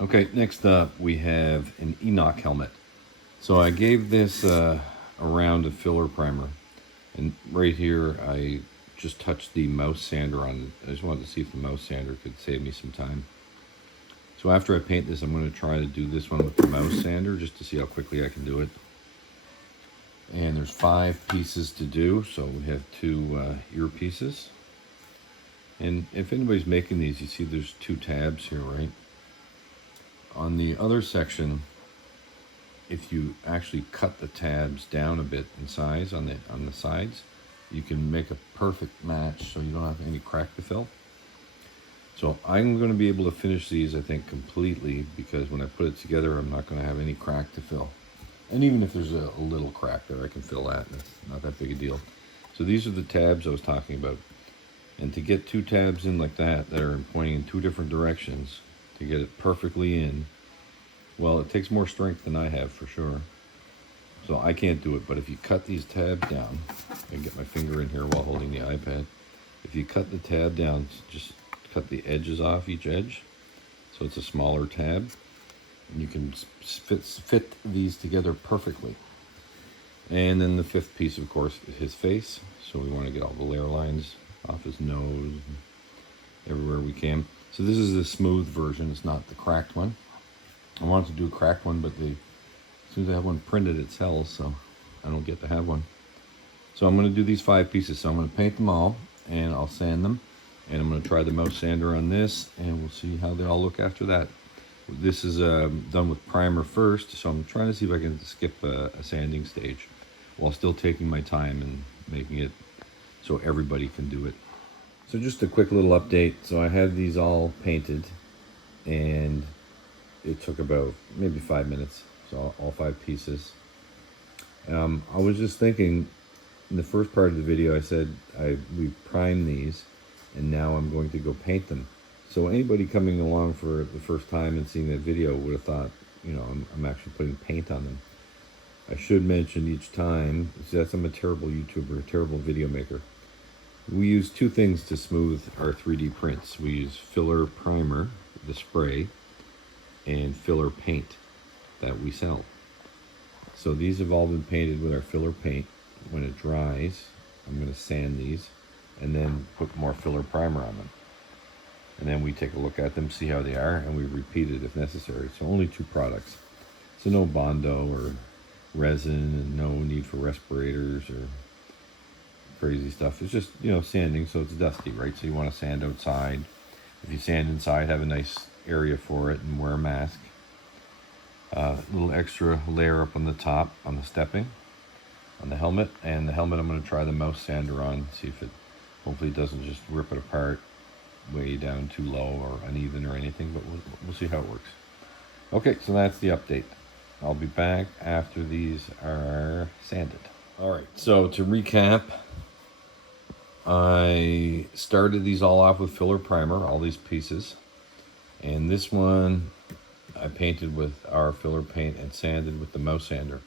Okay, next up we have an Enoch helmet. So I gave this a round of filler primer, and right here I just touched the mouse sander on it. I just wanted to see if the mouse sander could save me some time. So after I paint this, I'm going to try to do this one with the mouse sander just to see how quickly I can do it. And there's 5 pieces to do, so we have 2 ear pieces. And if anybody's making these, you see there's 2 tabs here, right? On the other section, if you actually cut the tabs down a bit in size on the sides, you can make a perfect match so you don't have any crack to fill. So I'm going to be able to finish these, I think, completely, because when I put it together, I'm not going to have any crack to fill. And even if there's a little crack there, I can fill that, and it's not that big a deal. So these are the tabs I was talking about. And to get 2 tabs in like that are pointing in 2 different directions, to get it perfectly in, well, it takes more strength than I have for sure. So I can't do it, but if you cut these tabs down, I can get my finger in here while holding the iPad. If you cut the tab down, just cut the edges off each edge, so it's a smaller tab, and you can fit these together perfectly. And then the 5th piece, of course, is his face. So we want to get all the layer lines off his nose, everywhere we can. So this is the smooth version, it's not the cracked one. I wanted to do a cracked one, but as soon as I have one printed, it sells, so I don't get to have one. So I'm going to do these 5 pieces. So I'm going to paint them all, and I'll sand them. And I'm going to try the mouse sander on this, and we'll see how they all look after that. This is done with primer first, so I'm trying to see if I can skip a sanding stage while still taking my time and making it so everybody can do it. So just a quick little update. So I had these all painted, and it took about maybe 5 minutes, so all 5 pieces. I was just thinking, in the first part of the video I said we primed these, and now I'm going to go paint them. So anybody coming along for the first time and seeing that video would have thought, you know, I'm actually putting paint on them. I should mention each time, that's I'm a terrible YouTuber, a terrible video maker. We use 2 things to smooth our 3D prints. We use filler primer, the spray, and filler paint that we sell. So these have all been painted with our filler paint. When it dries, I'm going to sand these and then put more filler primer on them. And then we take a look at them, see how they are, and we repeat it if necessary. So only 2 products. So no Bondo or Resin, and no need for respirators or crazy stuff. It's just, you know, sanding, so it's dusty, right? So you want to sand outside. If you sand inside, have a nice area for it and wear a mask. A little extra layer up on the top, on the stepping, on the helmet. And the helmet I'm going to try the mouse sander on, see if it hopefully doesn't just rip it apart way down too low or uneven or anything, but we'll see how it works. Okay, so that's the update. I'll be back after these are sanded. All right, so to recap, I started these all off with filler primer, all these pieces. And this one I painted with our filler paint and sanded with the mouse sander.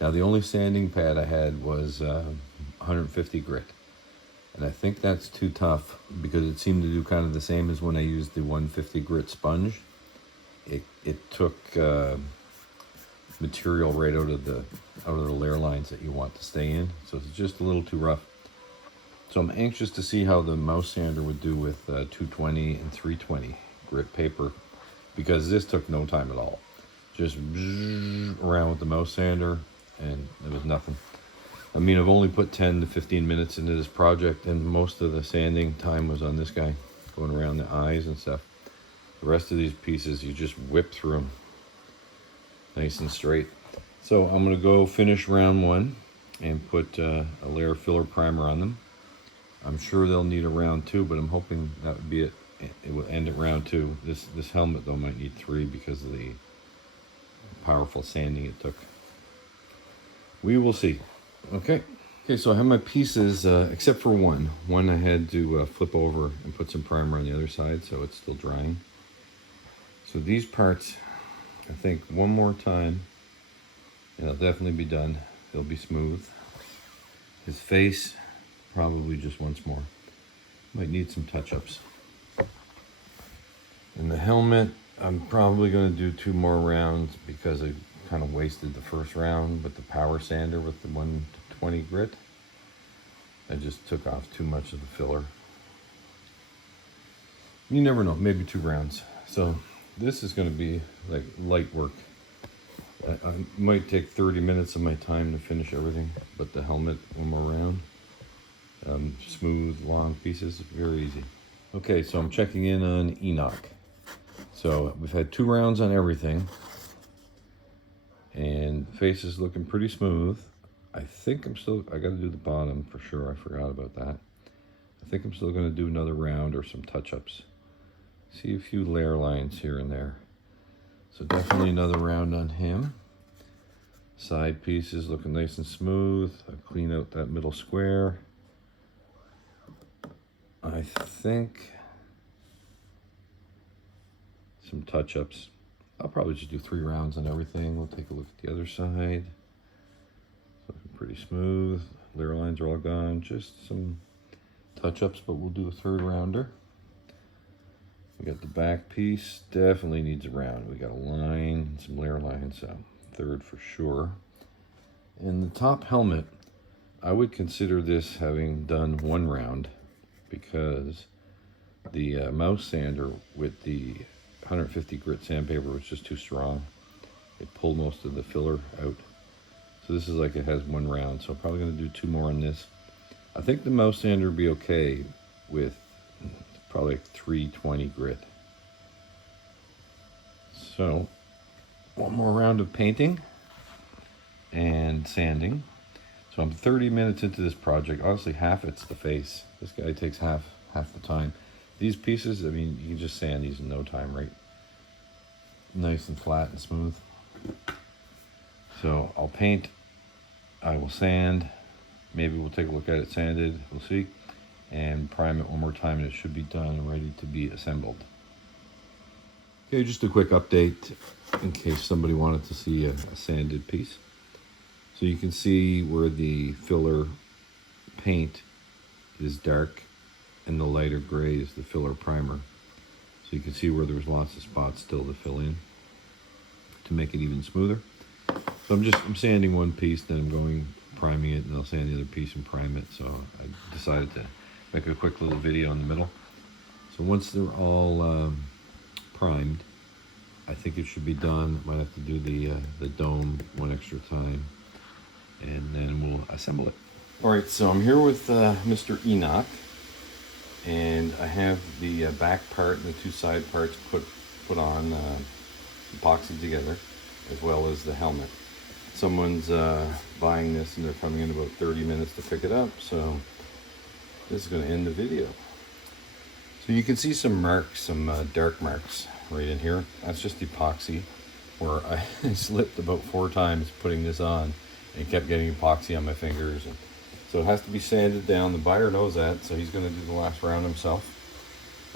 Now the only sanding pad I had was 150 grit. And I think that's too tough because it seemed to do kind of the same as when I used the 150 grit sponge. It took material right out of the layer lines that you want to stay in. So it's just a little too rough. So I'm anxious to see how the mouse sander would do with 220 and 320 grit paper, because this took no time at all. Just around with the mouse sander and it was nothing. I mean, I've only put 10 to 15 minutes into this project, and most of the sanding time was on this guy, going around the eyes and stuff. The rest of these pieces, you just whip through them nice and straight. So I'm going to go finish round 1 and put a layer of filler primer on them. I'm sure they'll need a round 2, but I'm hoping that would be it. It will end at round 2. This helmet, though, might need 3 because of the powerful sanding it took. We will see. Okay, so I have my pieces, except for one. One I had to flip over and put some primer on the other side, so it's still drying. So these parts, I think one more time, and it'll definitely be done. They'll be smooth. His face, probably just once more. Might need some touch-ups. And the helmet, I'm probably going to do 2 more rounds because I kind of wasted the first round with the power sander with the 120 grit. I just took off too much of the filler. You never know, maybe 2 rounds. So this is going to be like light work. I might take 30 minutes of my time to finish everything, but the helmet, 1 more round. Smooth, long pieces, very easy. Okay, so I'm checking in on Enoch. So we've had 2 rounds on everything, and the face is looking pretty smooth. I think I got to do the bottom for sure. I forgot about that. I think I'm still going to do another round or some touch-ups. See a few layer lines here and there. So definitely another round on him. Side pieces looking nice and smooth. I'll clean out that middle square. I think some touch-ups. I'll probably just do 3 rounds on everything. We'll take a look at the other side. Looking pretty smooth. Layer lines are all gone. Just some touch-ups, but we'll do a 3rd rounder. We got the back piece, definitely needs a round. We got a line and some layer lines, so 3rd for sure. And the top helmet, I would consider this having done 1 round because the mouse sander with the 150 grit sandpaper was just too strong. It pulled most of the filler out. So this is like it has 1 round, so I'm probably going to do 2 more on this. I think the mouse sander would be okay with probably like 320 grit. So 1 more round of painting and sanding. So I'm 30 minutes into this project. Honestly, half it's the face. This guy takes half the time. These pieces, I mean, you can just sand these in no time, right? Nice and flat and smooth. So I'll paint, I will sand, maybe we'll take a look at it sanded, we'll see, and prime it 1 more time, and it should be done and ready to be assembled. Okay, just a quick update in case somebody wanted to see a sanded piece. So you can see where the filler paint is dark and the lighter gray is the filler primer. So you can see where there's lots of spots still to fill in to make it even smoother. So I'm sanding 1 piece, then I'm going priming it, and I'll sand the other piece and prime it. So I decided to make a quick little video in the middle. So once they're all primed, I think it should be done. Might have to do the dome 1 extra time, and then we'll assemble it. All right, so I'm here with Mr. Enoch, and I have the back part and the 2 side parts put on, epoxy together, as well as the helmet. Someone's buying this, and they're coming in about 30 minutes to pick it up, so this is going to end the video. So you can see some marks, some dark marks right in here. That's just epoxy, where I slipped about 4 times putting this on and kept getting epoxy on my fingers. And so it has to be sanded down. The buyer knows that, so he's going to do the last round himself.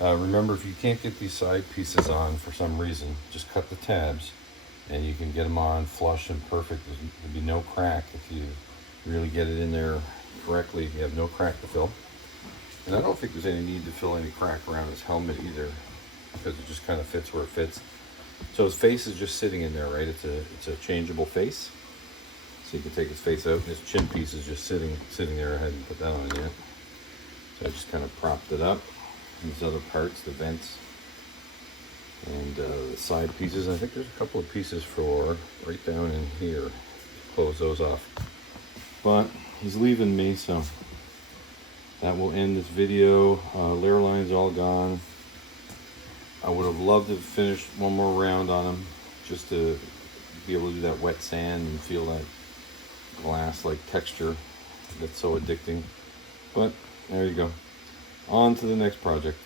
Remember, if you can't get these side pieces on for some reason, just cut the tabs and you can get them on flush and perfect. There'll be no crack if you really get it in there correctly. You have no crack to fill. And I don't think there's any need to fill any crack around his helmet either, because it just kind of fits where it fits. So his face is just sitting in there, right? It's a changeable face. So you can take his face out, and his chin piece is just sitting there. I hadn't put that on yet. So I just kind of propped it up. And these other parts, the vents, and the side pieces. I think there's a couple of pieces for right down in here. Close those off. But he's leaving me, so that will end this video. Layer line's all gone. I would have loved to have finished 1 more round on him, just to be able to do that wet sand and feel that glass-like texture that's so addicting. But there you go. On to the next project.